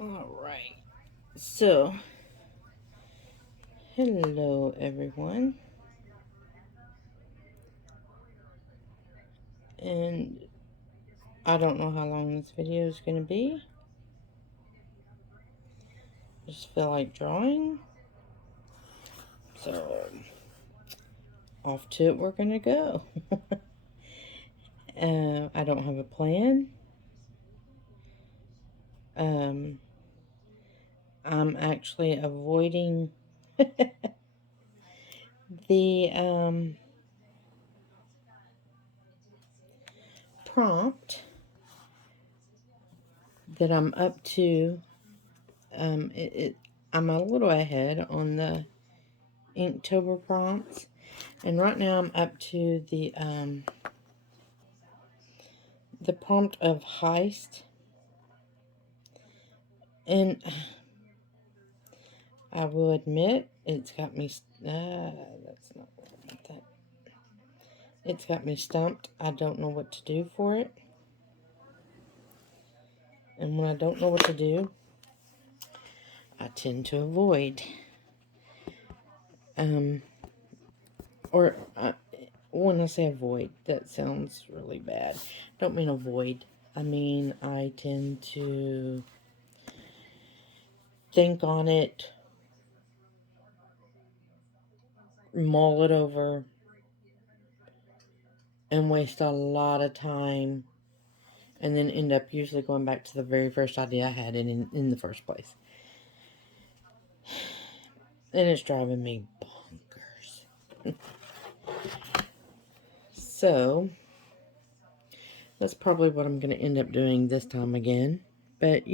Alright, so hello everyone, and I don't know how long this video is going to be. I just feel like drawing, so off to it we're going to go. I don't have a plan. I'm actually avoiding the prompt that I'm up to. I'm a little ahead on the Inktober prompts, and right now I'm up to the prompt of heist, and I will admit it's got me. That's not what I want. That it's got me stumped. I don't know what to do for it, and when I don't know what to do, I tend to avoid. Or when I say avoid, that sounds really bad. Don't mean avoid. I mean I tend to think on it, mull it over, and waste a lot of time, and then end up usually going back to the very first idea I had in the first place. And it's driving me bonkers. So, that's probably what I'm going to end up doing this time again. But,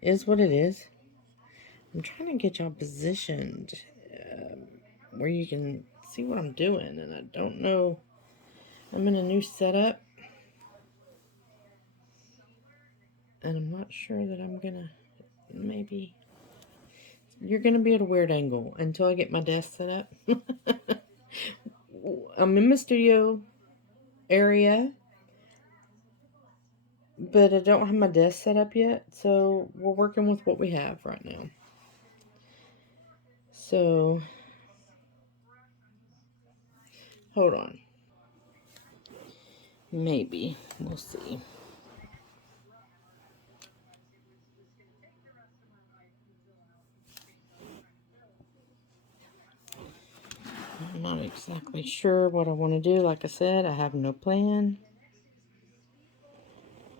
is what it is. I'm trying to get y'all positioned where you can see what I'm doing, and I don't know. I'm in a new setup, and I'm not sure that I'm gonna. Maybe you're gonna be at a weird angle until I get my desk set up. I'm in my studio area, but I don't have my desk set up yet, so we're working with what we have right now. So, hold on. Maybe. We'll see. I'm not exactly sure what I want to do. Like I said, I have no plan,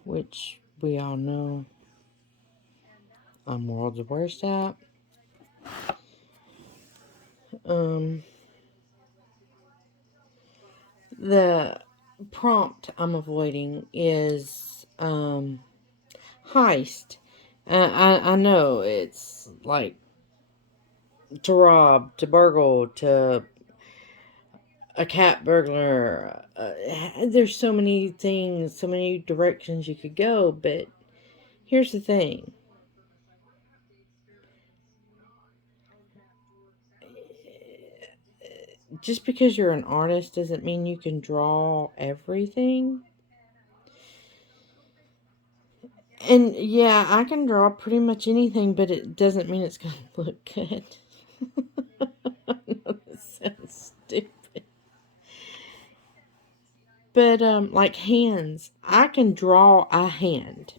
which we all know I'm world's worst at. The prompt I'm avoiding is heist. I know it's like to rob, to burgle, to a cat burglar. There's so many things, so many directions you could go, but here's the thing. Just because you're an artist doesn't mean you can draw everything. And yeah, I can draw pretty much anything, but it doesn't mean it's going to look good. I know this sounds stupid. But, like hands, I can draw a hand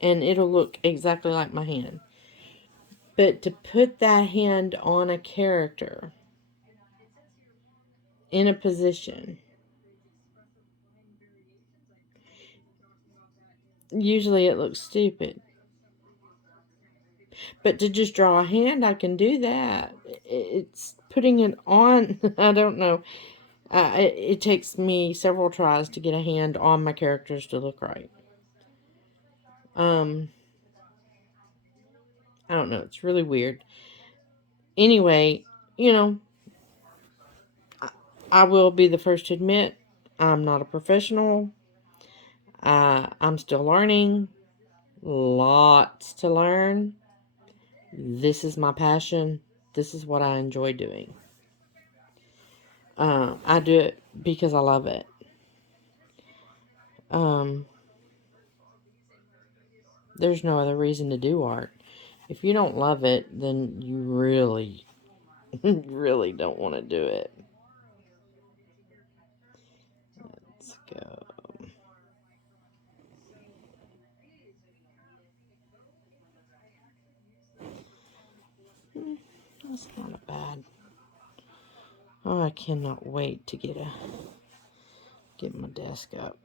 and it'll look exactly like my hand. But to put that hand on a character in a position, usually it looks stupid. But to just draw a hand, I can do that. It's putting it on, I don't know. It takes me several tries to get a hand on my characters to look right. I don't know. It's really weird. Anyway, you know, I will be the first to admit I'm not a professional. I'm still learning. Lots to learn. This is my passion. This is what I enjoy doing. I do it because I love it. Um, There's no other reason to do art. If you don't love it, then you really, really don't want to do it. Let's go. That's not a bad. Oh, I cannot wait to get my desk up.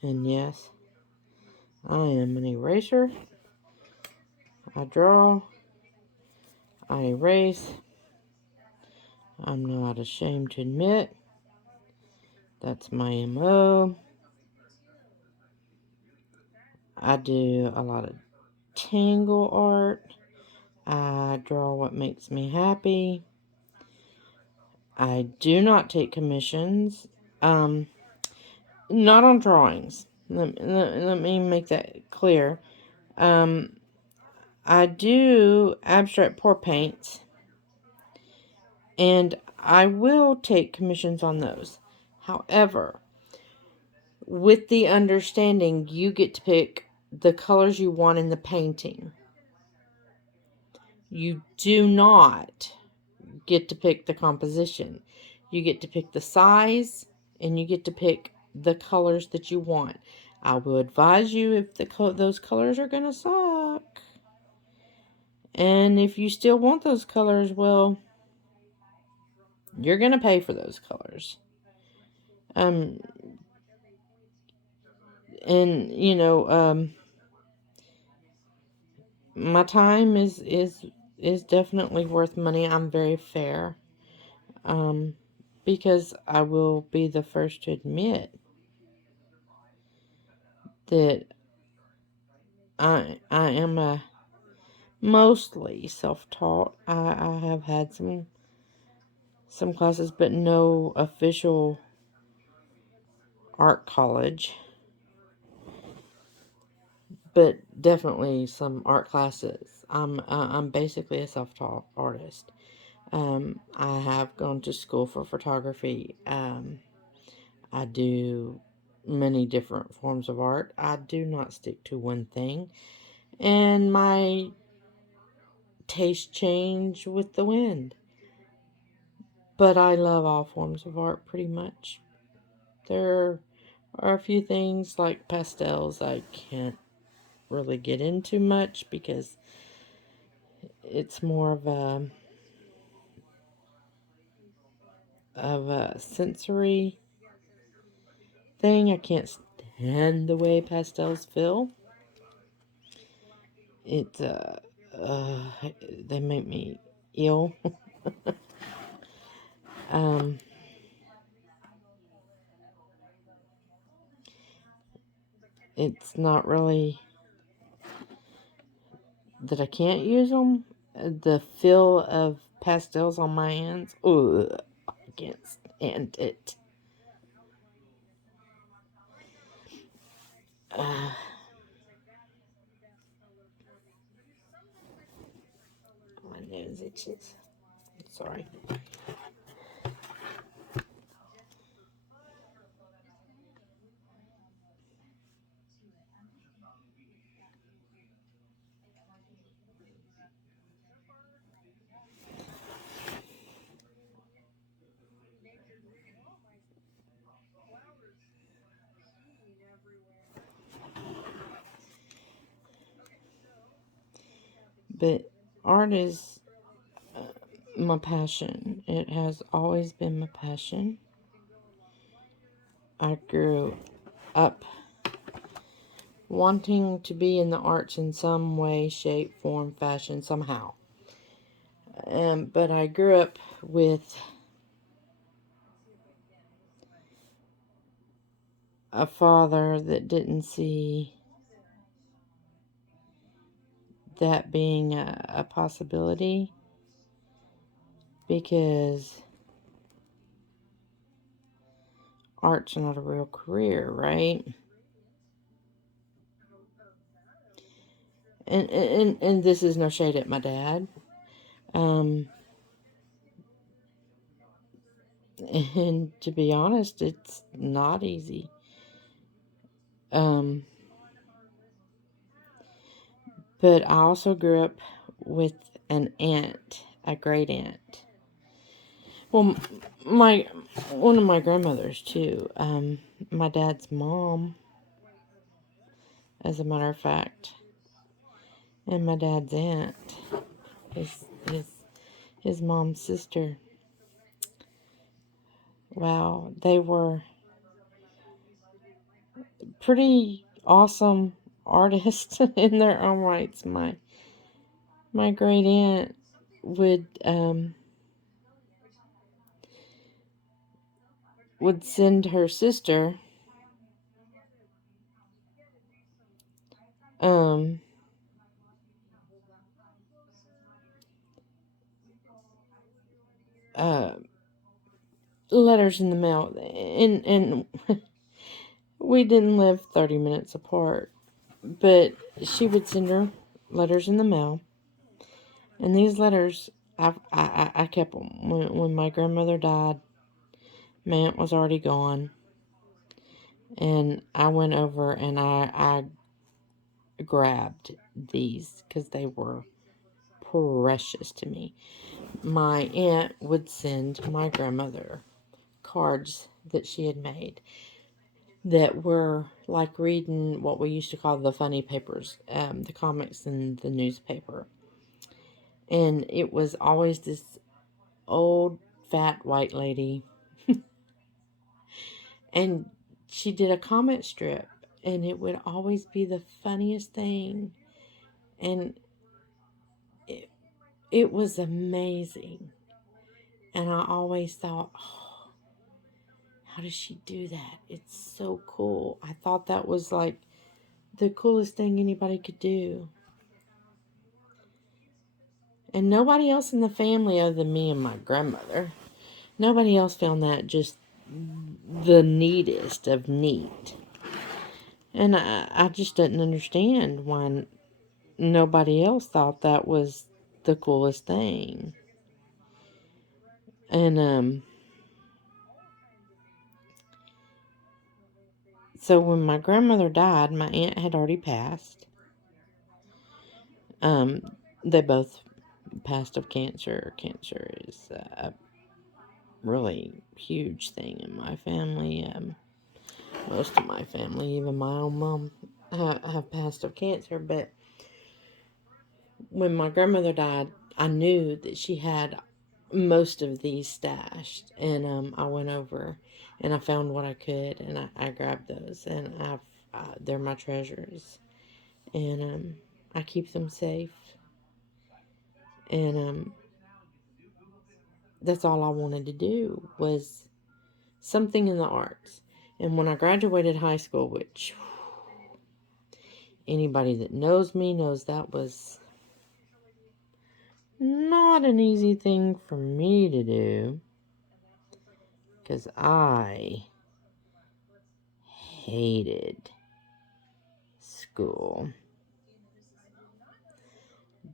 And yes, I am an eraser. I draw. I erase. I'm not ashamed to admit that's my MO. I do a lot of tangle art. I draw what makes me happy. I do not take commissions. Not on drawings. Let me make that clear. I do abstract pour paints, and I will take commissions on those. However, with the understanding you get to pick the colors you want in the painting. You do not get to pick the composition. You get to pick the size, and you get to pick the colors that you want. I will advise you if those colors are going to suck. And if you still want those colors, well, you're going to pay for those colors. And my time is definitely worth money. I'm very fair. Because I will be the first to admit that I am a mostly self-taught. I have had some classes, but no official art college. But definitely some art classes. I'm basically a self-taught artist. I have gone to school for photography. I do many different forms of art. I do not stick to one thing. And my taste change with the wind. But I love all forms of art pretty much. There are a few things like pastels I can't really get into much because it's more of a sensory thing. I can't stand the way pastels feel. It they make me ill. um it's not really that I can't use them. The feel of pastels on my hands, ugh, I can't stand it. Uh, my nose itches. Sorry. But art is my passion. It has always been my passion. I grew up wanting to be in the arts in some way, shape, form, fashion, somehow. But I grew up with a father that didn't see that being a possibility because art's not a real career, right? and this is no shade at my dad. And to be honest, it's not easy. But I also grew up with an aunt, a great aunt. Well, one of my grandmothers too. My dad's mom, as a matter of fact, and my dad's aunt, his his his mom's sister. Wow, they were pretty awesome artists in their own rights. My great aunt would send her sister um uh letters in the mail, and we didn't live 30 minutes apart, but she would send her letters in the mail, and these letters I kept them. When my grandmother died, my aunt was already gone, and I went over and I grabbed these because they were precious to me. My aunt would send my grandmother cards that she had made that were like reading what we used to call the funny papers, the comics in the newspaper. And it was always this old fat white lady, and she did a comic strip, and it would always be the funniest thing, and it was amazing. And I always thought, oh, how does she do that? It's so cool. I thought that was like the coolest thing anybody could do. And nobody else in the family other than me and my grandmother, nobody else found that just the neatest of neat. And I just didn't understand why nobody else thought that was the coolest thing. And so when my grandmother died, my aunt had already passed. They both passed of cancer. Cancer is a really huge thing in my family. Most of my family, even my own mom, have passed of cancer. But when my grandmother died, I knew that she had most of these stashed, and I went over and I found what I could, and I grabbed those, and they're my treasures, and I keep them safe, and that's all I wanted to do was something in the arts. And when I graduated high school, which anybody that knows me knows that was not an easy thing for me to do, because I hated school.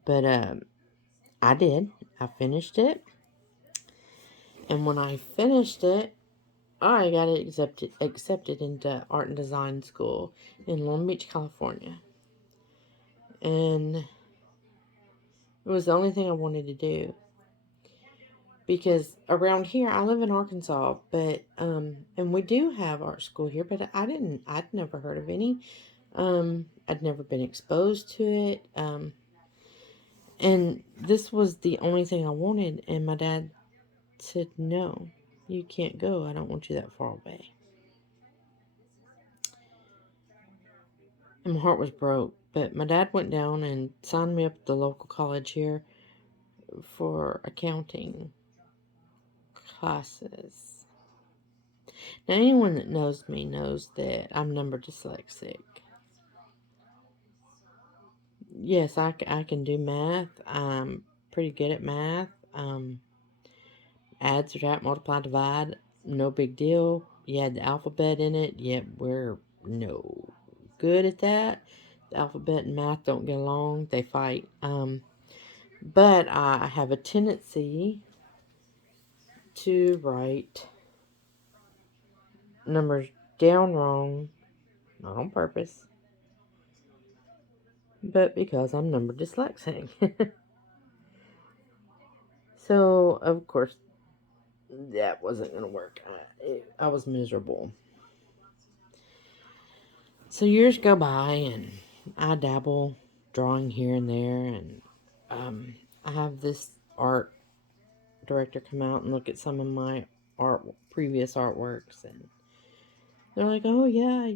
But I did. I finished it. And when I finished it, I got it accepted into art and design school in Long Beach, California. And it was the only thing I wanted to do. Because around here, I live in Arkansas, but and we do have art school here, but I'd never heard of any. I'd never been exposed to it. And this was the only thing I wanted, and my dad said, "No, you can't go. I don't want you that far away." And my heart was broke, but my dad went down and signed me up at the local college here for accounting classes. Now, anyone that knows me knows that I'm number dyslexic. Yes, I can do math. I'm pretty good at math. Add, subtract, multiply, divide, no big deal. You add the alphabet in it, yep, we're no good at that. alphabet and math don't get along. They fight. But I have a tendency to write numbers down wrong, not on purpose, but because I'm number dyslexic. So, of course, that wasn't going to work. I was miserable. So years go by, and I dabble drawing here and there, and I have this art director come out and look at some of my previous artworks, and they're like, "Oh yeah,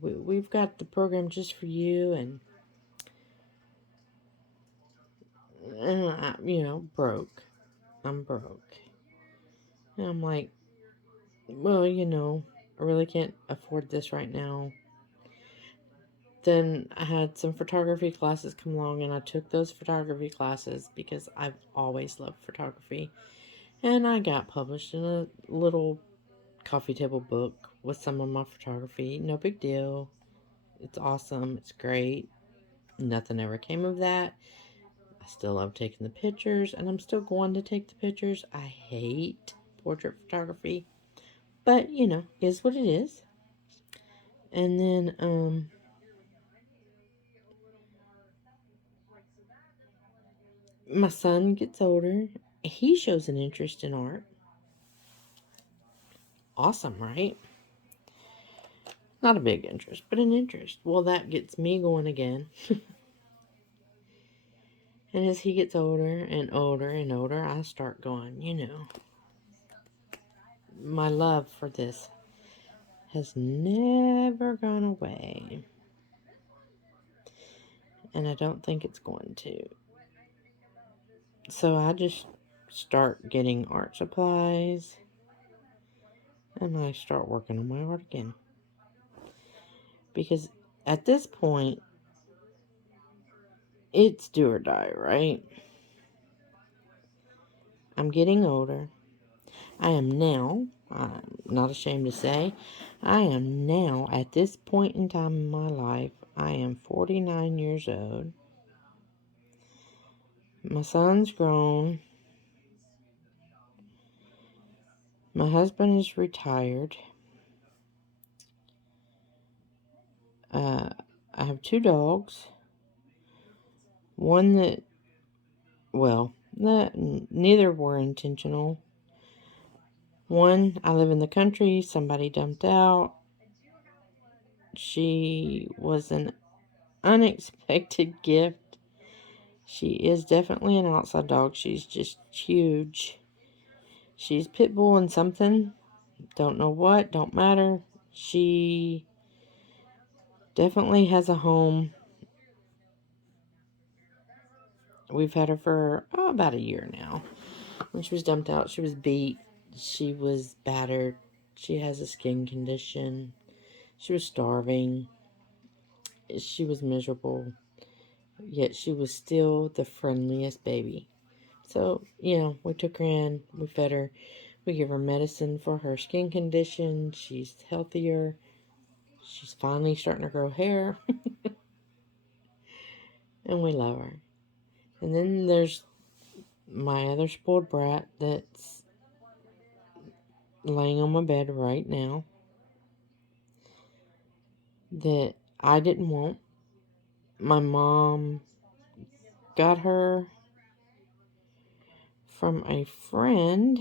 we've got the program just for you," and broke. I'm broke, and I'm like, well, I really can't afford this right now. Then I had some photography classes come along, and I took those photography classes because I've always loved photography. And I got published in a little coffee table book with some of my photography. No big deal. It's awesome. It's great. Nothing ever came of that. I still love taking the pictures, and I'm still going to take the pictures. I hate portrait photography, but is what it is. And then my son gets older. He shows an interest in art. Awesome, right? Not a big interest, but an interest. Well, that gets me going again. And as he gets older and older and older, I start going, my love for this has never gone away. And I don't think it's going to. So I just start getting art supplies. And I start working on my art again. Because at this point, it's do or die, right? I'm getting older. I'm not ashamed to say, I am now, at this point in time in my life, I am 49 years old. My son's grown. My husband is retired. I have 2 dogs. One that, neither were intentional. One, I live in the country. Somebody dumped out. She was an unexpected gift. She is definitely an outside dog. She's just huge. She's pit bull and something. Don't know what. Don't matter. She definitely has a home. We've had her for about a year now. When she was dumped out, she was beat. She was battered. She has a skin condition. She was starving. She was miserable. Yet she was still the friendliest baby. So, we took her in. We fed her. We give her medicine for her skin condition. She's healthier. She's finally starting to grow hair. And we love her. And then there's my other spoiled brat that's laying on my bed right now that I didn't want. My mom got her from a friend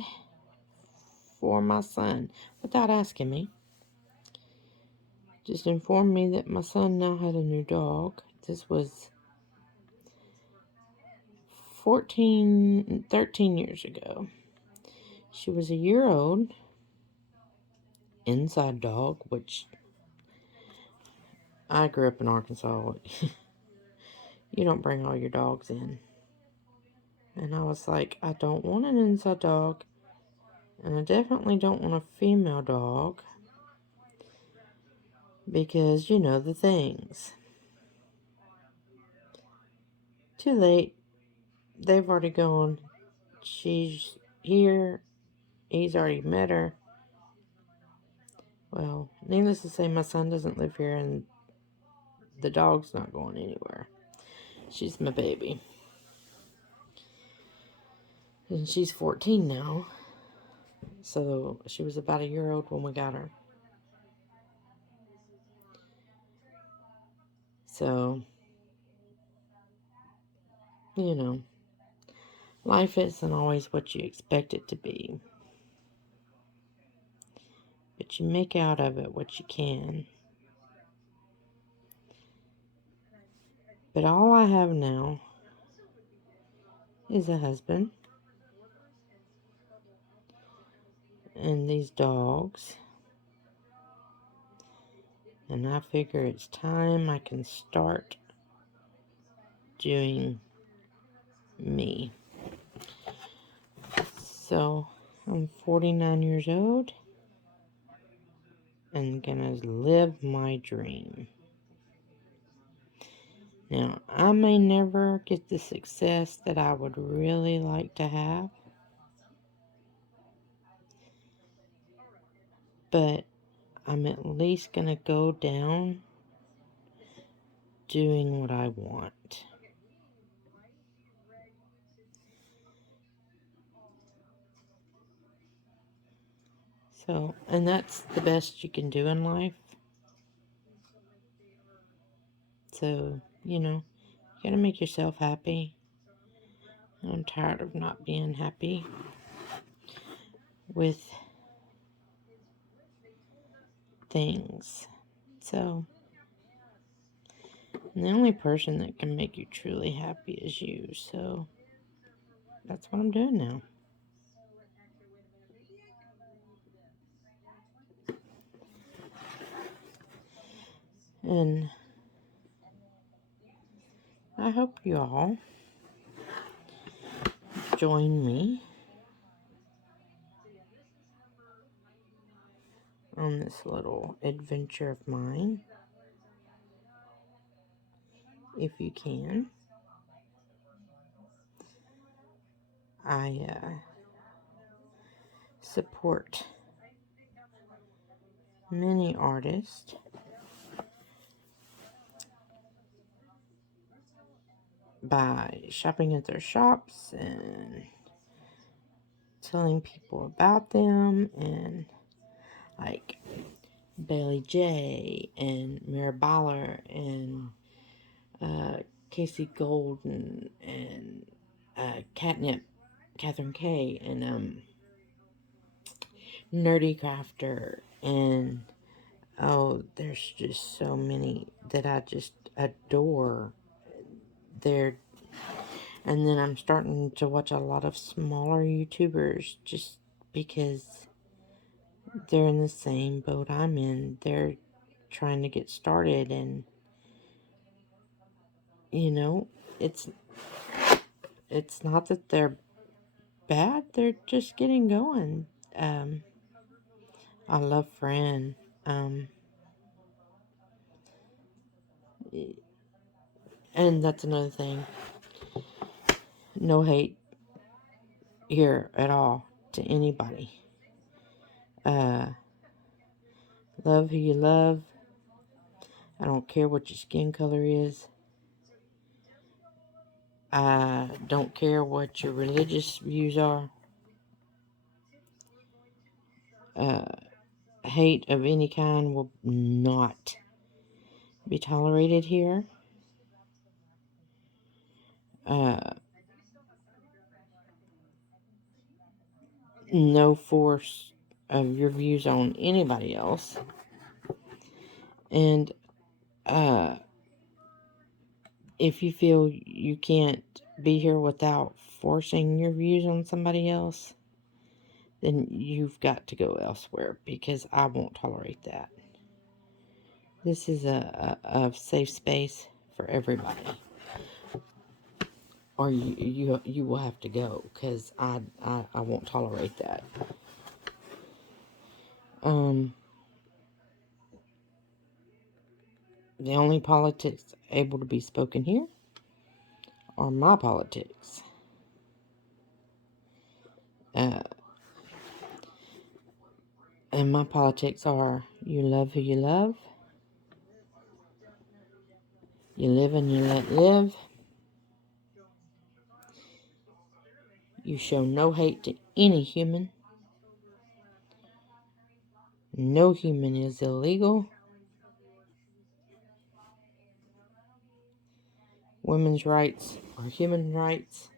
for my son without asking me. Just informed me that my son now had a new dog. This was 13 years ago. She was a year old. Inside dog, which I grew up in Arkansas. You don't bring all your dogs in. And I was like, I don't want an inside dog. And I definitely don't want a female dog. Because, the things. Too late. They've already gone. She's here. He's already met her. Well, needless to say, my son doesn't live here. And the dog's not going anywhere. She's my baby. And she's 14 now. So she was about a year old when we got her. So, you know, life isn't always what you expect it to be. But you make out of it what you can. But all I have now is a husband and these dogs. And I figure it's time I can start doing me. So I'm 49 years old and gonna live my dream. Now, I may never get the success that I would really like to have, but I'm at least gonna go down doing what I want. So, and that's the best you can do in life. So, you know, you gotta make yourself happy. I'm tired of not being happy with things. So, the only person that can make you truly happy is you. So, that's what I'm doing now. And I hope you all join me on this little adventure of mine, if you can. I support many artists by shopping at their shops and telling people about them, and like Bailey J and Mira Baller and Casey Golden and Catnip, Catherine K, and Nerdy Crafter, and oh, there's just so many that I just adore. They're, and then I'm starting to watch a lot of smaller YouTubers just because they're in the same boat I'm in. They're trying to get started, and you know, it's not that they're bad, they're just getting going. I love Fran. And that's another thing. No hate here at all to anybody. Love who you love. I don't care what your skin color is. I don't care what your religious views are. Hate of any kind will not be tolerated here. No force of your views on anybody else. And if you feel you can't be here without forcing your views on somebody else, then you've got to go elsewhere, because I won't tolerate that. This is a safe space for everybody. Or you will have to go, because I won't tolerate that. The only politics able to be spoken here are my politics. And my politics are: you love who you love, You live and you let live. You show no hate to any human. No human is illegal. Women's rights are human rights.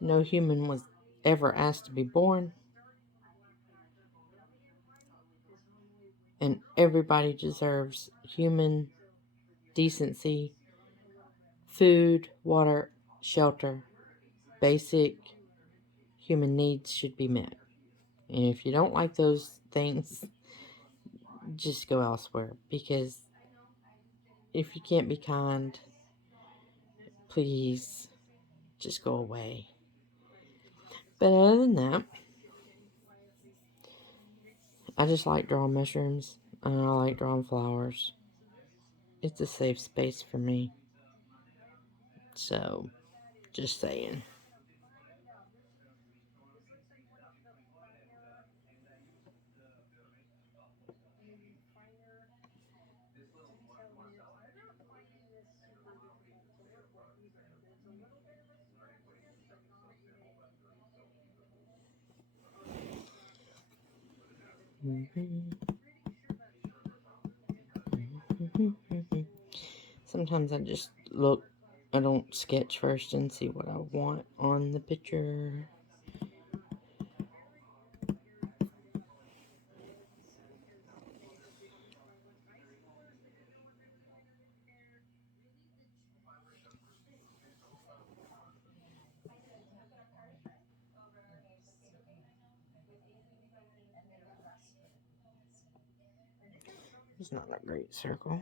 No human was ever asked to be born. And everybody deserves human decency, food, water, shelter. Basic human needs should be met. And if you don't like those things, just go elsewhere. Because if you can't be kind, please just go away. But other than that, I just like drawing mushrooms and I like drawing flowers. It's a safe space for me. So, just saying. Sometimes I just look, I don't sketch first and see what I want on the picture. It's not a great circle.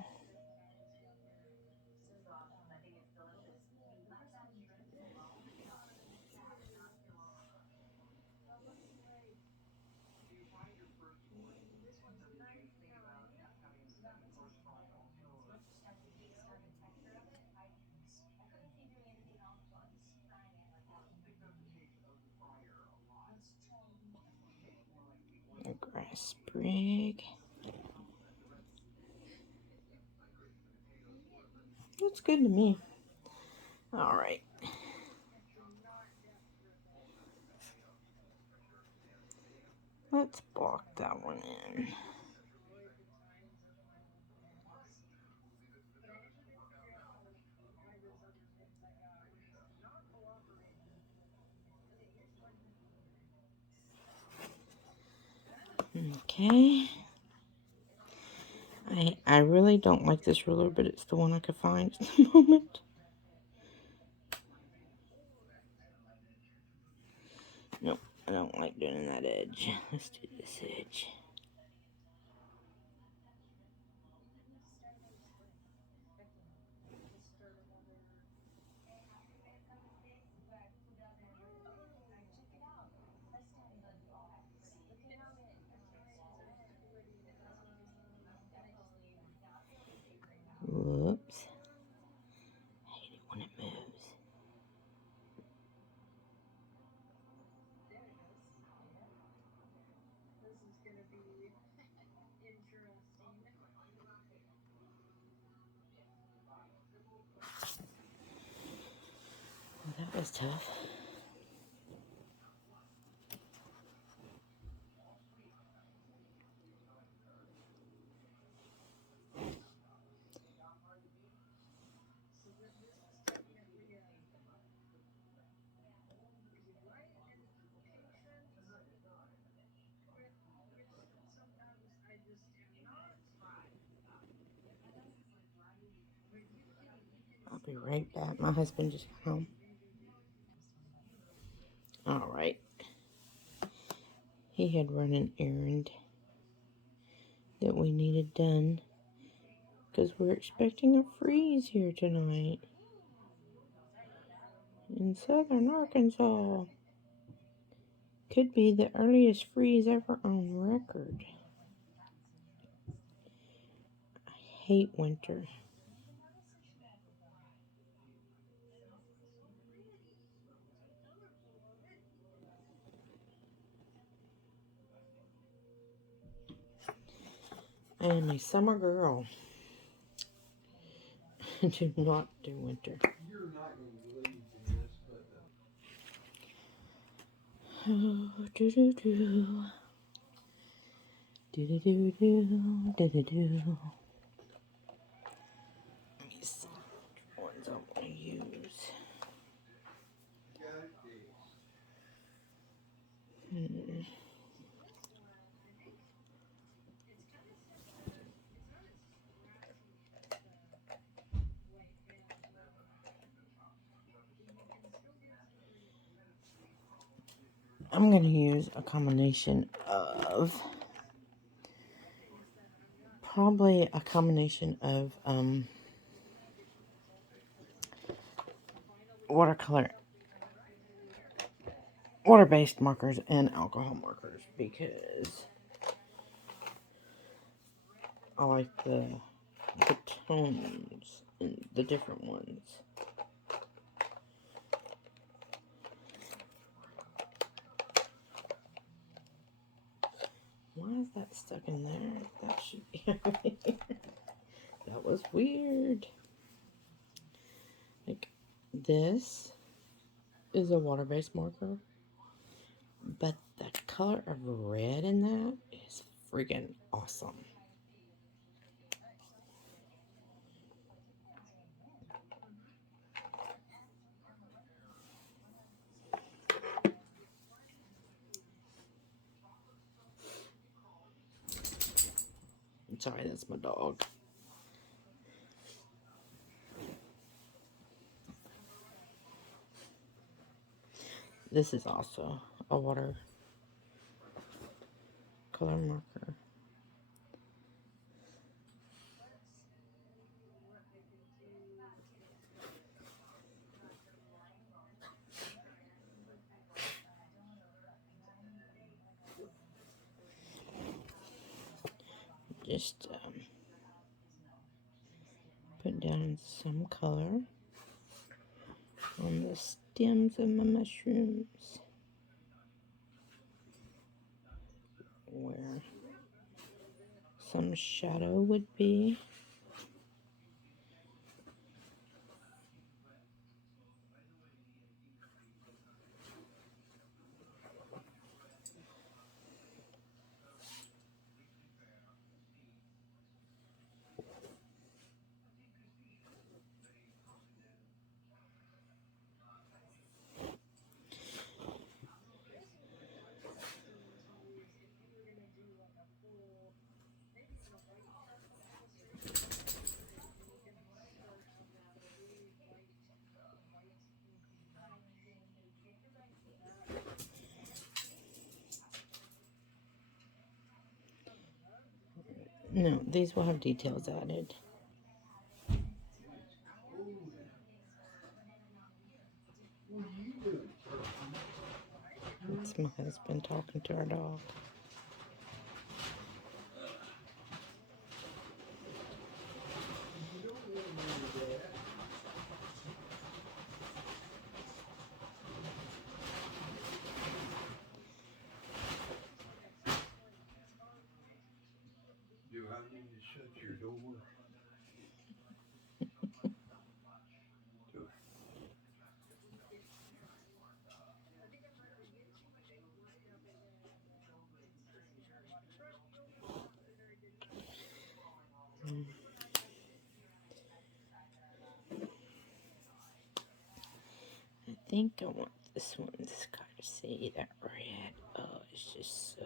A grass sprig. Looks good to me. Alright. Let's block that one in. Okay. I really don't like this ruler, but it's the one I could find at the moment. Nope, I don't like doing that edge. Let's do this edge. Whoops. I hate it when it moves. Well, that was tough. I'll be right back. My husband just got home. Alright. He had run an errand that we needed done because we're expecting a freeze here tonight in southern Arkansas. Could be the earliest freeze ever on record. I hate winter. I am a summer girl. Do not do winter. You're not going to believe this, but Oh, do do do. Do do do do. Do do do. Let me see which ones I want to use. I'm going to use a combination of, probably a combination of water-based markers and alcohol markers, because I like the tones and the different ones. Why is that stuck in there? That should be that was weird. Like, this is a water-based marker, but the color of red in that is freaking awesome. Sorry, that's my dog. This is also a water color marker. Just put down some color on the stems of my mushrooms, where some shadow would be. No, these will have details added. It's my husband talking to our dog. do I need to shut your door? Do I think I want this one's got to see that red. Oh, it's just so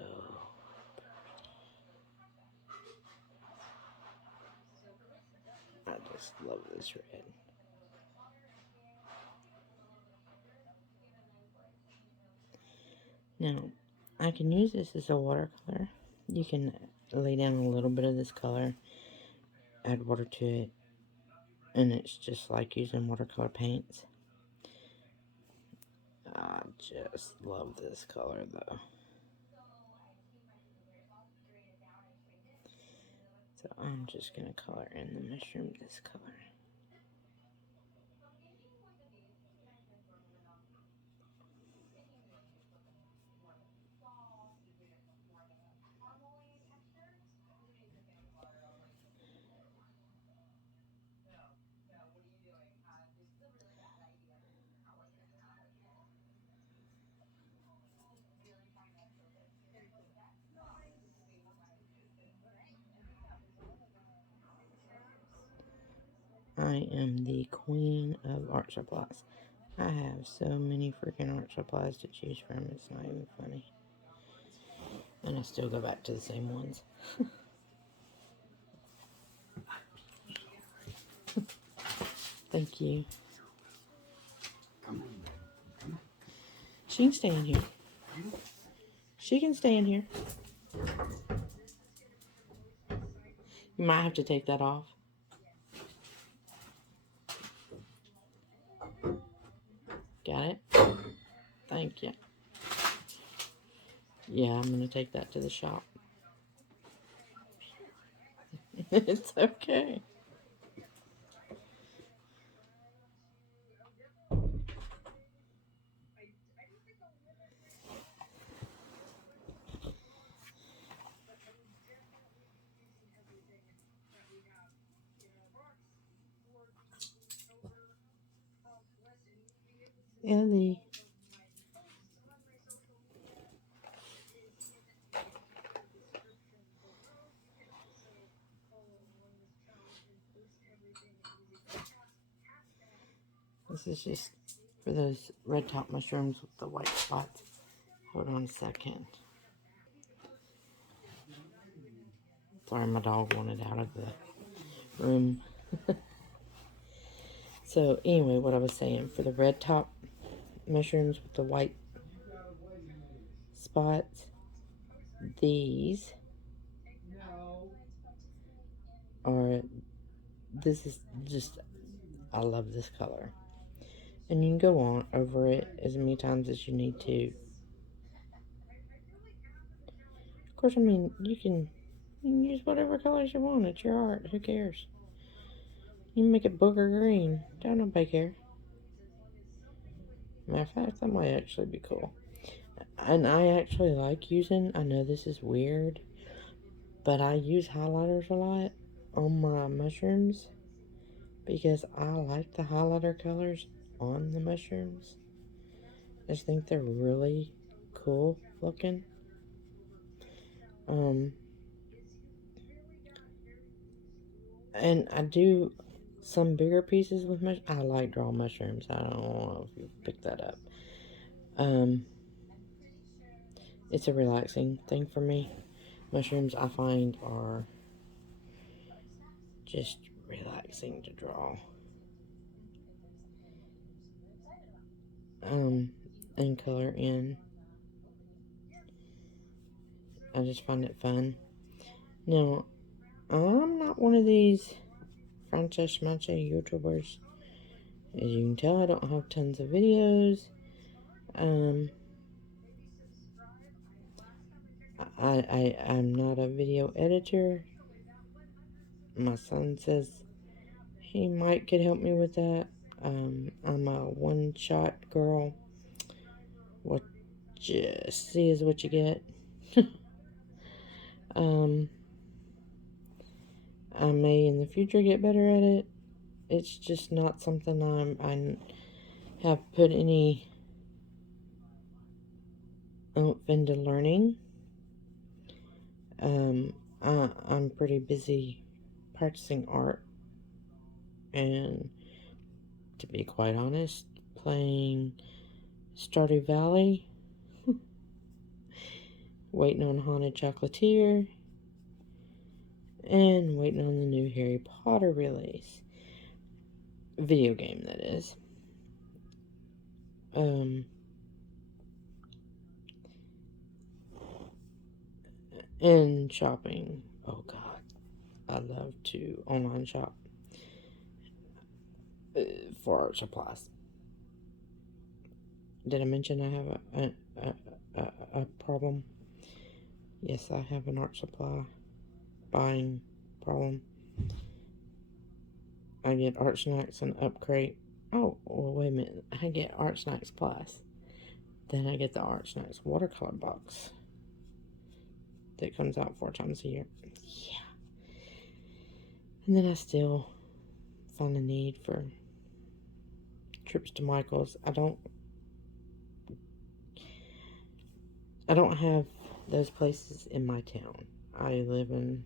pretty. I just love this red. Now, I can use this as a watercolor. You can lay down a little bit of this color, add water to it, and it's just like using watercolor paints. I just love this color though. So I'm just going to color in the mushroom this color. I am the queen of art supplies. I have so many freaking art supplies to choose from. It's not even funny. And I still go back to the same ones. Thank you. Come on, baby. Come on. She can stay in here. She can stay in here. You might have to take that off. Got it? Thank you. Yeah, I'm going to take that to the shop. It's okay. Ellie. This is just for those red top mushrooms with the white spots. Hold on a second. Sorry, my dog wanted out of the room. So anyway, what I was saying, for the red top mushrooms with the white spots, these are, this is just, I love this color. And you can go on over it as many times as you need to. Of course, I mean, you can use whatever colors you want. It's your art. Who cares? You can make it booger green. Don't nobody care. Matter of fact, that might actually be cool. And I actually like using, I know this is weird, but I use highlighters a lot on my mushrooms because I like the highlighter colors on the mushrooms. I just think they're really cool looking. And I do some bigger pieces with mushrooms. I like draw mushrooms. I don't know if you picked that up. It's a relaxing thing for me. Mushrooms, I find, are just relaxing to draw. And color in. I just find it fun. Now, I'm not one of these Francesca YouTubers. As you can tell, I don't have tons of videos. I'm not a video editor. My son says he might could help me with that. I'm a one-shot girl. What you see is what you get. I may in the future get better at it. It's just not something I have put any oomph into learning. I'm pretty busy practicing art, and to be quite honest, playing Stardew Valley, waiting on Haunted Chocolatier, and waiting on the new Harry Potter release. Video game, that is. And shopping. Oh God, I love to online shop for art supplies. Did I mention I have a problem? Yes, I have an art supply buying problem. I get Art Snacks and Upcrate. Oh, well, wait a minute. I get Art Snacks Plus. Then I get the Art Snacks watercolor box that comes out 4 times a year. Yeah. And then I still find a need for trips to Michael's. I don't have those places in my town. I live in,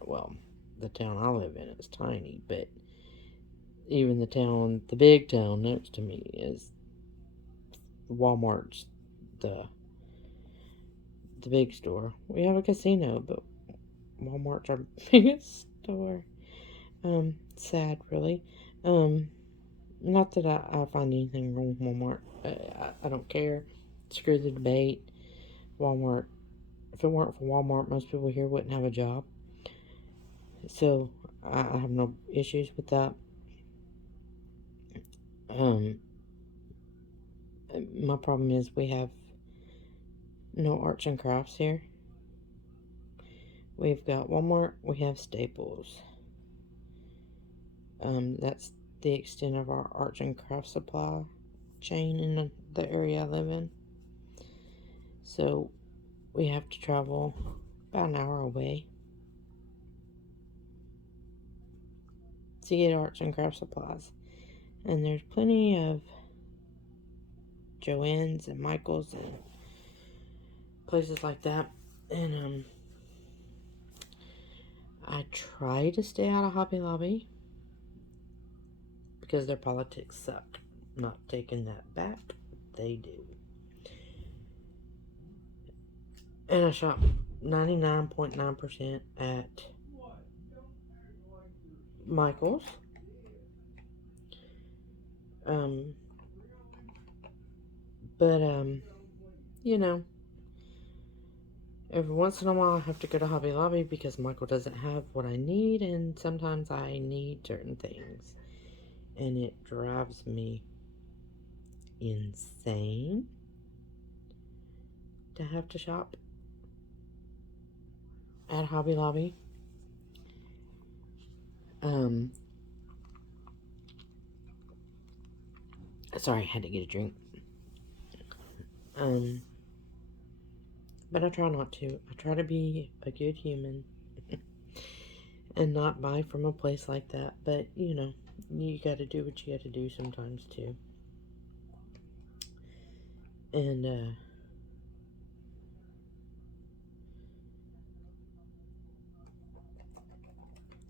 well, the town I live in is tiny, but even the big town next to me is Walmart's the big store. We have a casino, but Walmart's our biggest store. Sad, really. Not that I find anything wrong with Walmart. I don't care. Screw the debate. Walmart. If it weren't for Walmart, most people here wouldn't have a job. So I have no issues with that. My problem is we have no arts and crafts here. We've got Walmart. We have Staples. That's the extent of our arts and crafts supply chain in the area I live in. So we have to travel about an hour away to get arts and craft supplies. And there's plenty of Joann's and Michael's and places like that. And I try to stay out of Hobby Lobby because their politics suck. Not taking that back, they do. And I shop 99.9% at Michael's. But you know, every once in a while I have to go to Hobby Lobby because Michael doesn't have what I need, and sometimes I need certain things. And it drives me insane to have to shop at Hobby Lobby. Sorry, I had to get a drink. But I try not to. I try to be a good human and not buy from a place like that. But, you know, you gotta do what you gotta do sometimes, too. And,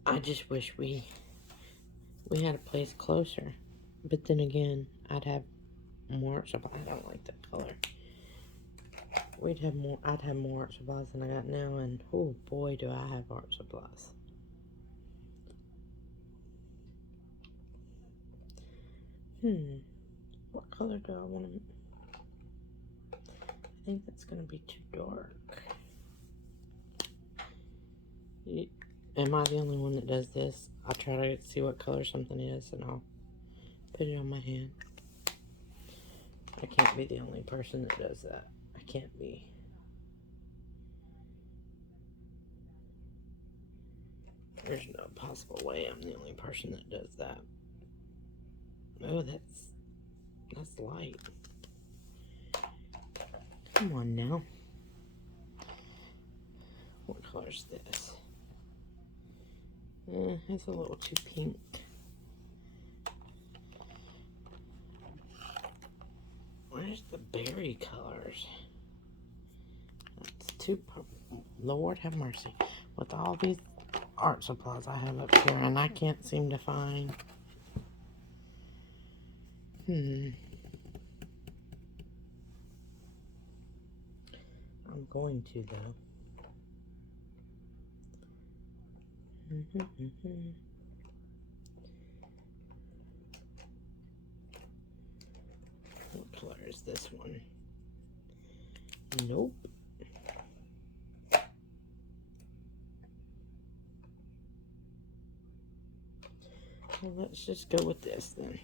I just wish we had a place closer. But then again, I'd have more art supplies. I don't like that color. I'd have more art supplies than I got now, and oh boy, do I have art supplies. What color do I want to... I think that's going to be too dark. Am I the only one that does this? I'll try to see what color something is, and I'll put it on my hand. I can't be the only person that does that. I can't be. There's no possible way I'm the only person that does that. Oh, that's light. Come on now. What color is this? It's a little too pink. Where's the berry colors? That's too purple. Lord have mercy. With all these art supplies I have up here, and I can't seem to find. I'm going to, though. What color is this one? Nope. Well, let's just go with this then.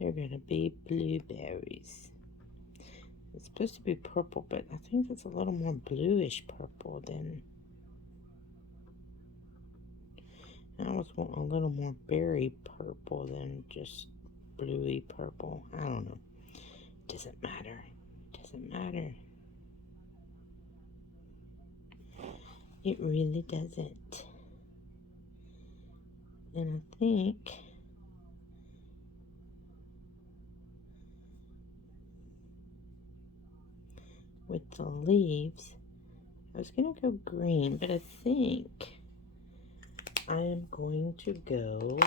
They're gonna be blueberries. It's supposed to be purple, but I think it's a little more bluish purple than... I always want a little more berry purple than just bluey purple. I don't know. Doesn't matter. Doesn't matter. It really doesn't. And I think with the leaves, I was gonna go green, but I think I am going to go,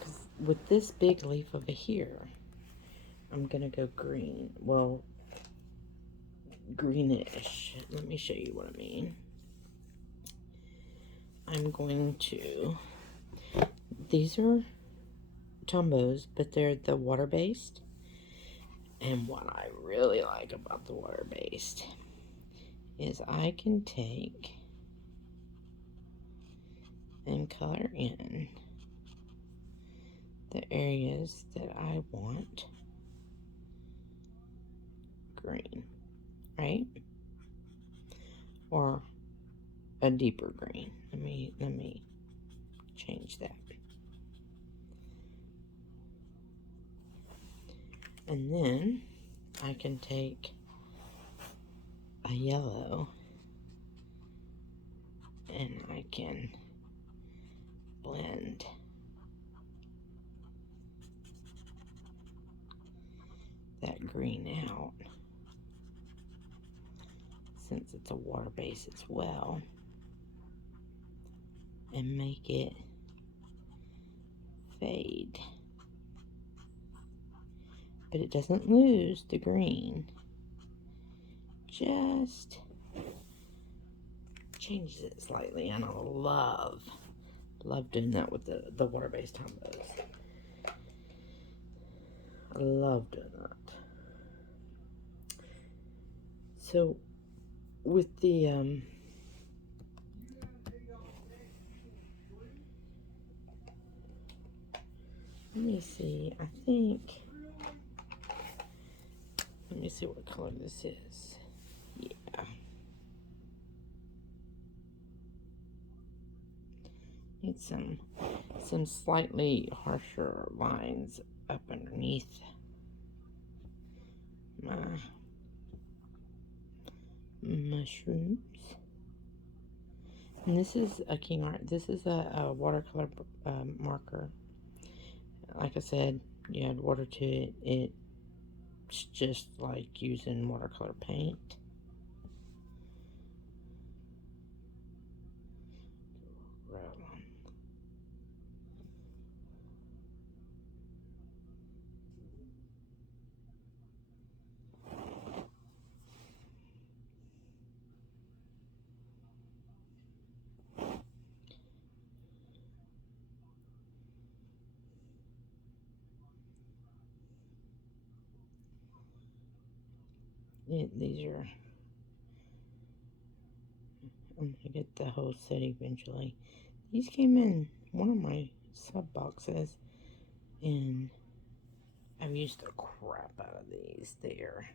'cause with this big leaf over here, I'm gonna go green. Well, greenish. Let me show you what I mean. I'm going to, these are Tombos, but they're the water-based. And what I really like about the water-based is I can take and color in the areas that I want green, right? Or a deeper green. Let me change that. And then I can take a yellow and I can blend that green out, since it's a water base as well, and make it fade. But it doesn't lose the green, just changes it slightly. And I love doing that with the water-based Tombos. I love doing that. So with the let me see, I think, let me see what color this is. Yeah. Need some slightly harsher lines up underneath my mushrooms. And this is a King Art. This is a watercolor marker. Like I said, you add water to it. It's just like using watercolor paint. Right on. These are, I'm gonna get the whole set eventually. These came in one of my sub boxes, and I've used the crap out of these there.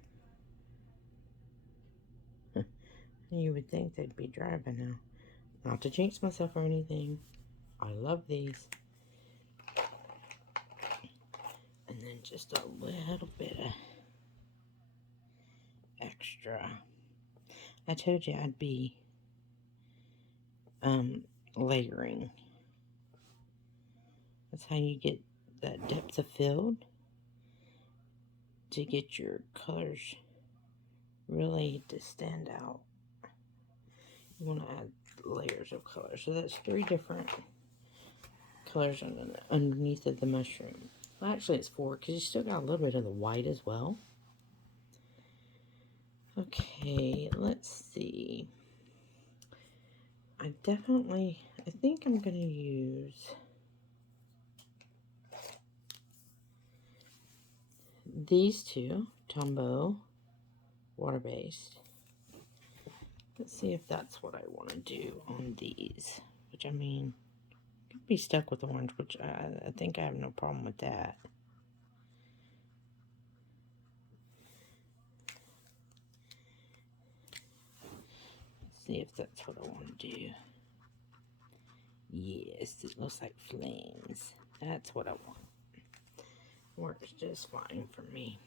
You would think they'd be dry by now. Not to jinx myself or anything. I love these. And then just a little bit of extra. I told you I'd be layering. That's how you get that depth of field, to get your colors really to stand out. You want to add layers of color. So that's 3 different colors underneath of the mushroom. Well, actually it's 4, because you still got a little bit of the white as well. Okay, let's see. I think I'm going to use these 2, Tombow, water-based. Let's see if that's what I want to do on these. Which, I mean, could be stuck with orange, which I think I have no problem with that. Let's see if that's what I want to do. Yes, it looks like flames. That's what I want. Works just fine for me.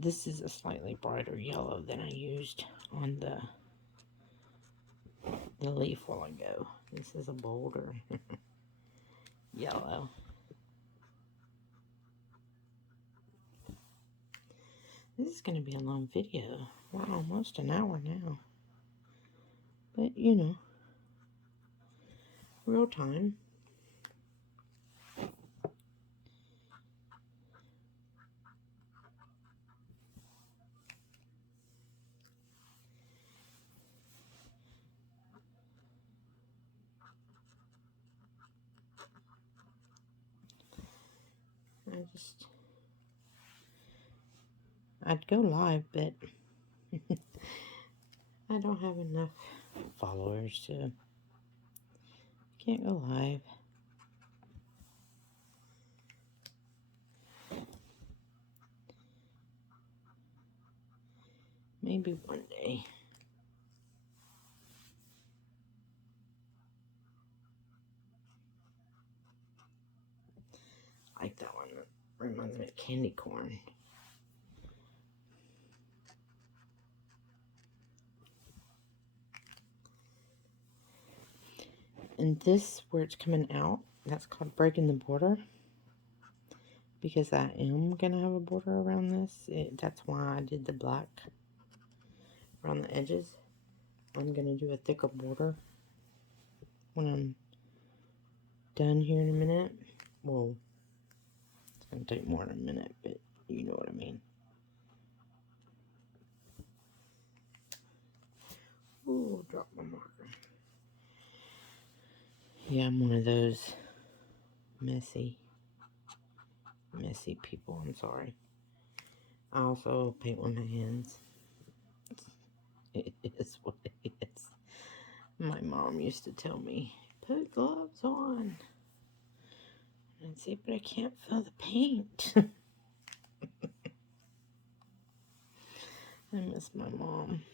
This is a slightly brighter yellow than I used on the leaf while ago. This is a bolder yellow. This is going to be a long video. We're almost an hour now. But, you know, real time. I'd go live, but I don't have enough followers to, can't go live. Maybe one day. I like that one. It reminds me of candy corn. And this, where it's coming out, that's called breaking the border. Because I am going to have a border around this. That's why I did the black around the edges. I'm going to do a thicker border when I'm done here in a minute. Well, it's going to take more than a minute, but you know what I mean. Ooh, drop my marker. Yeah, I'm one of those messy people. I'm sorry. I also paint with my hands. It is what it is. My mom used to tell me, put gloves on. And I'd say, but I can't feel the paint. I miss my mom.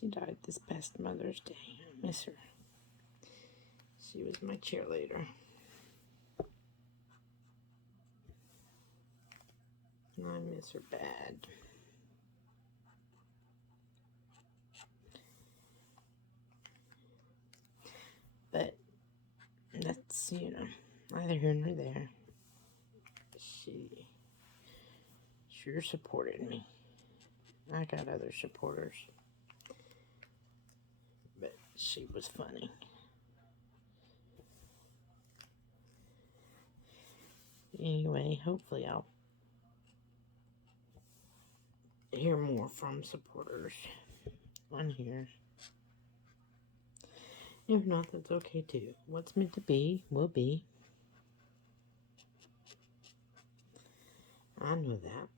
She died this past Mother's Day. I miss her. She was my cheerleader. And I miss her bad. But that's, you know, neither here nor there. She sure supported me. I got other supporters. But she was funny. Anyway, hopefully I'll hear more from supporters on here. If not, that's okay too. What's meant to be, will be. I know that.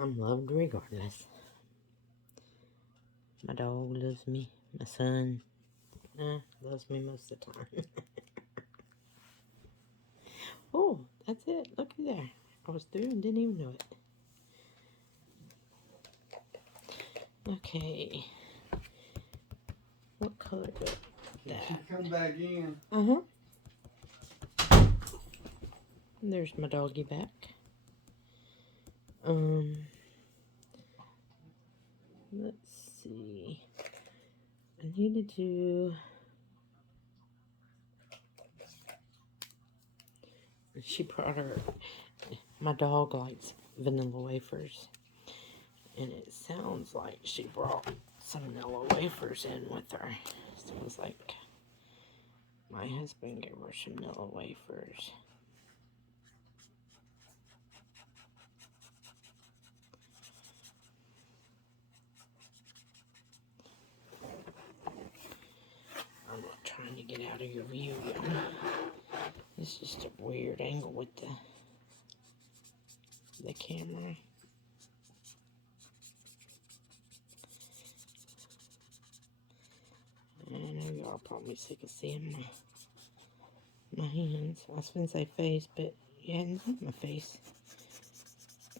I'm loved regardless. My dog loves me. My son loves me most of the time. Oh, that's it. Looky there. I was through and didn't even know it. Okay. What color do that? She come back in. There's my doggy back. Let's see. I needed to. She brought her. My dog likes vanilla wafers, and it sounds like she brought some vanilla wafers in with her. So it was like my husband gave her some vanilla wafers. I'm not trying to get out of your view. It's just a weird angle with the camera. I know y'all are probably sick of seeing my hands. I was going to say face, but you hadn't seen my face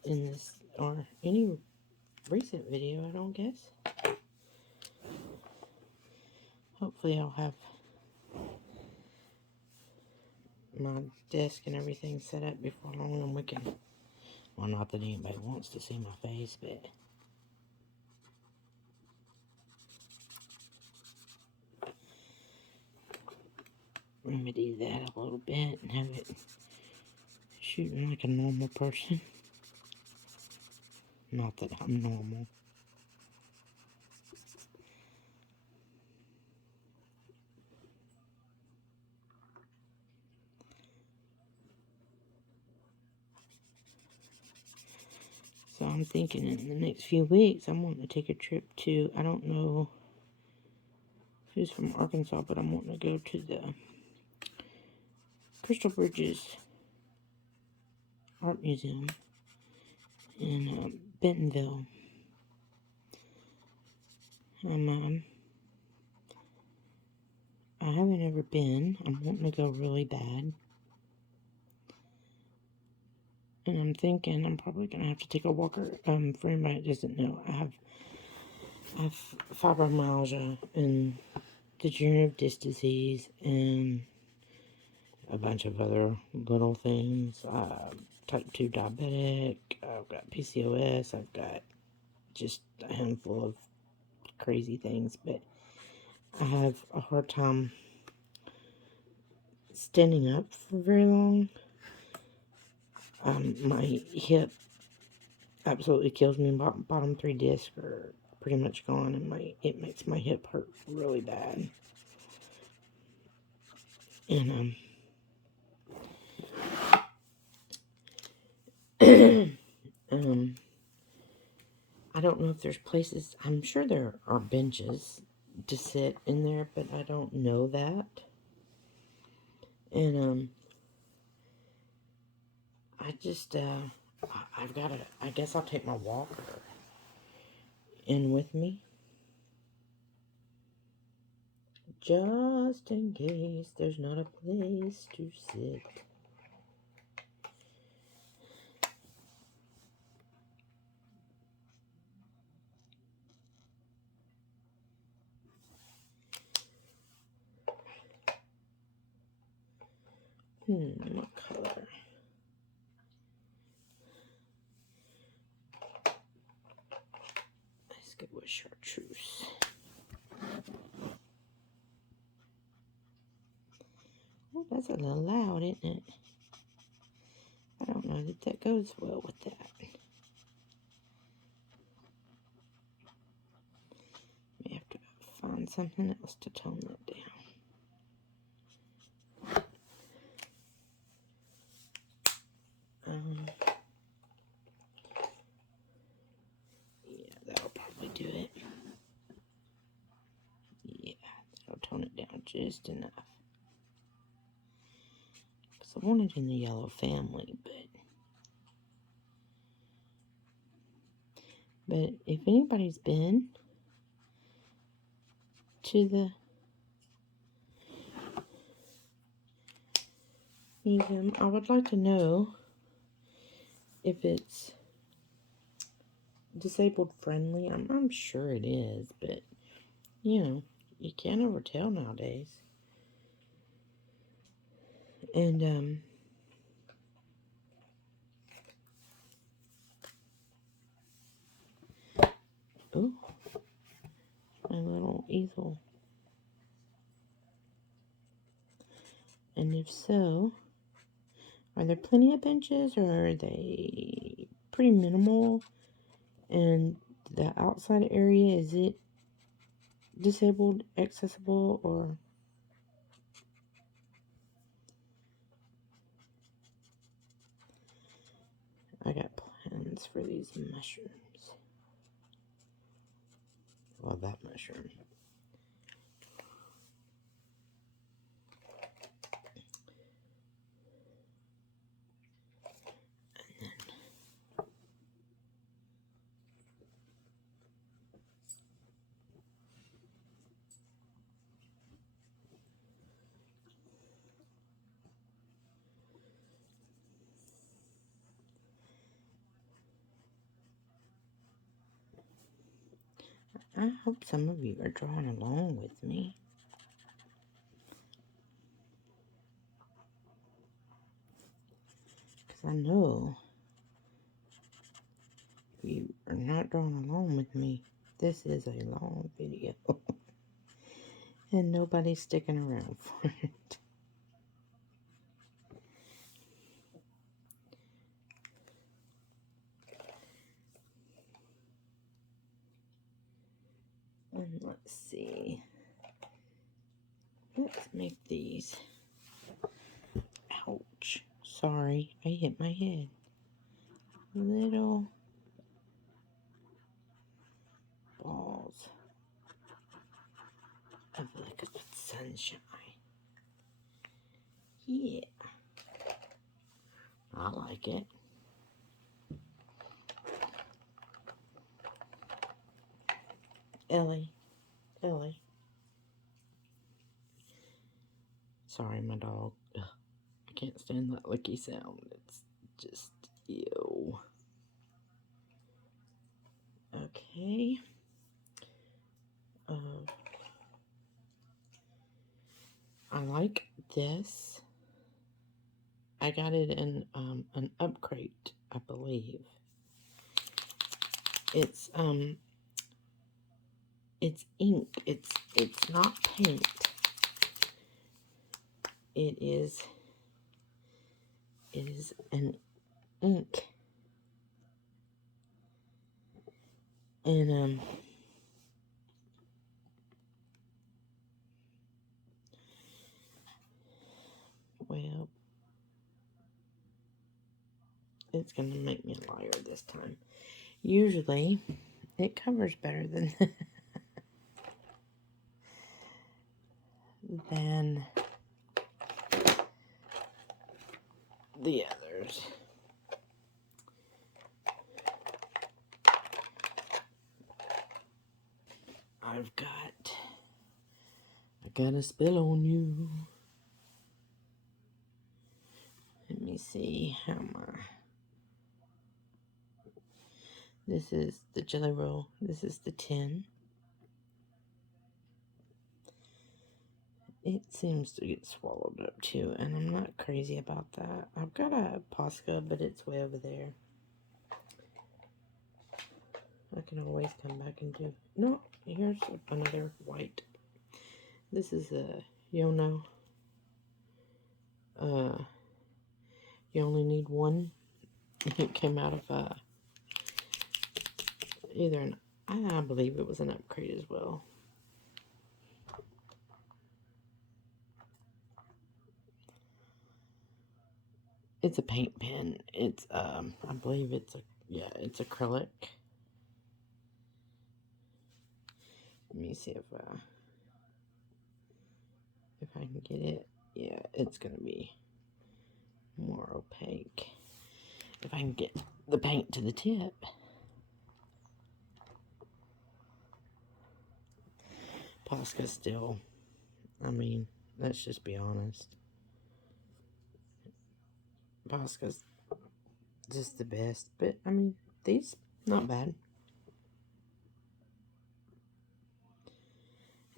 in this or any recent video, I don't guess. Hopefully I'll have my desk and everything set up before long and we can, well, not that anybody wants to see my face, but remedy that a little bit and have it shooting like a normal person. Not that I'm normal. So I'm thinking in the next few weeks, I'm wanting to take a trip to, I don't know who's from Arkansas, but I'm wanting to go to the Crystal Bridges Art Museum in Bentonville. I haven't ever been. I'm wanting to go really bad. And I'm thinking I'm probably going to have to take a walker. For anybody that doesn't know, I have fibromyalgia and degenerative disc disease and a bunch of other little things. Type 2 diabetic. I've got PCOS. I've got just a handful of crazy things. But I have a hard time standing up for very long. My hip absolutely kills me. Bottom 3 discs are pretty much gone, and it makes my hip hurt really bad. And I don't know if there's places. I'm sure there are benches to sit in there, but I don't know that. And I just I've got to. I guess I'll take my walker in with me, just in case there's not a place to sit. What color? Let's go with chartreuse. Oh, that's a little loud, isn't it? I don't know that that goes well with that. May have to find something else to tone that down. Yeah, that'll probably do it. Yeah, that'll tone it down just enough. Because I want it in the yellow family, but if anybody's been to the museum, I would like to know if it's disabled friendly. I'm sure it is, but you know, you can't ever tell nowadays. And oh, my little easel. And if so, are there plenty of benches, or are they pretty minimal? And the outside area, is it disabled, accessible, or? I got plans for these mushrooms. Well, that mushroom. I hope some of you are drawing along with me. Because I know if you are not drawing along with me, this is a long video. And nobody's sticking around for it. Let's see. Let's make these. Ouch. Sorry, I hit my head. Little balls of liquid sunshine. Yeah. I like it. Ellie. Sorry, my dog. Ugh, I can't stand that licky sound. It's just ew. Okay. I like this. I got it in an upgrade, I believe. It's ink. It's not paint. It is an ink. And well, it's gonna make me a liar this time. Usually it covers better than than the others. I got a spell on you. Let me see how my. This is the Jelly Roll. This is the 10. It seems to get swallowed up too, and I'm not crazy about that. I've got a Posca, but it's way over there. I can always come back and do. No, here's another white. This is a Yono. You only need one. It came out of either an. I believe it was an upgrade as well. It's a paint pen. It's I believe it's it's acrylic. Let me see if I can get it. Yeah, it's gonna be more opaque. If I can get the paint to the tip. Posca still, I mean, let's just be honest. Posca's just the best, but I mean, these, not bad.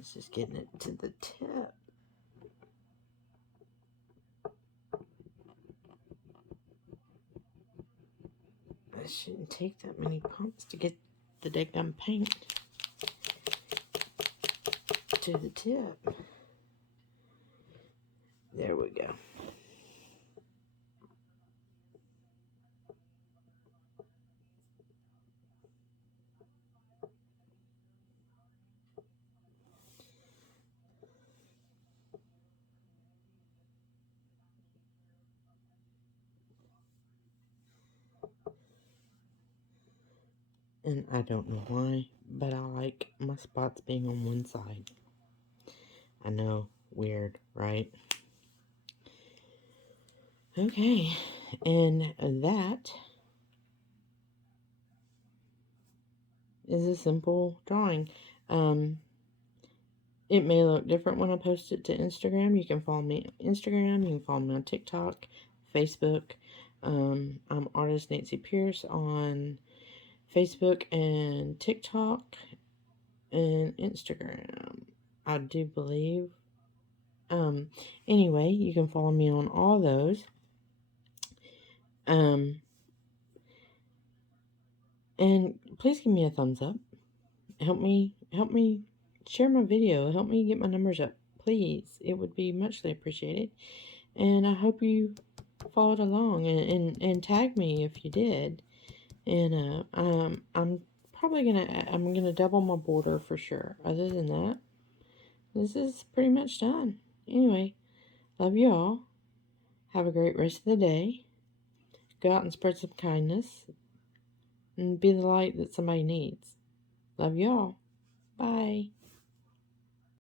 It's just getting it to the tip. It shouldn't take that many pumps to get the daggum paint to the tip. There we go. And I don't know why, but I like my spots being on one side. I know, weird, right? Okay, and that is a simple drawing. It may look different when I post it to Instagram. You can follow me on Instagram. You can follow me on TikTok, Facebook. I'm Artist Nancy Pierce on Facebook and TikTok and Instagram, I do believe. Anyway, you can follow me on all those. And please give me a thumbs up. Help me share my video. Help me get my numbers up, please. It would be muchly appreciated. And I hope you followed along and tag me if you did. And I'm I'm gonna double my border for sure. Other than that, this is pretty much done. Anyway, love you all. Have a great rest of the day. Go out and spread some kindness and be the light that somebody needs. Love you all. Bye.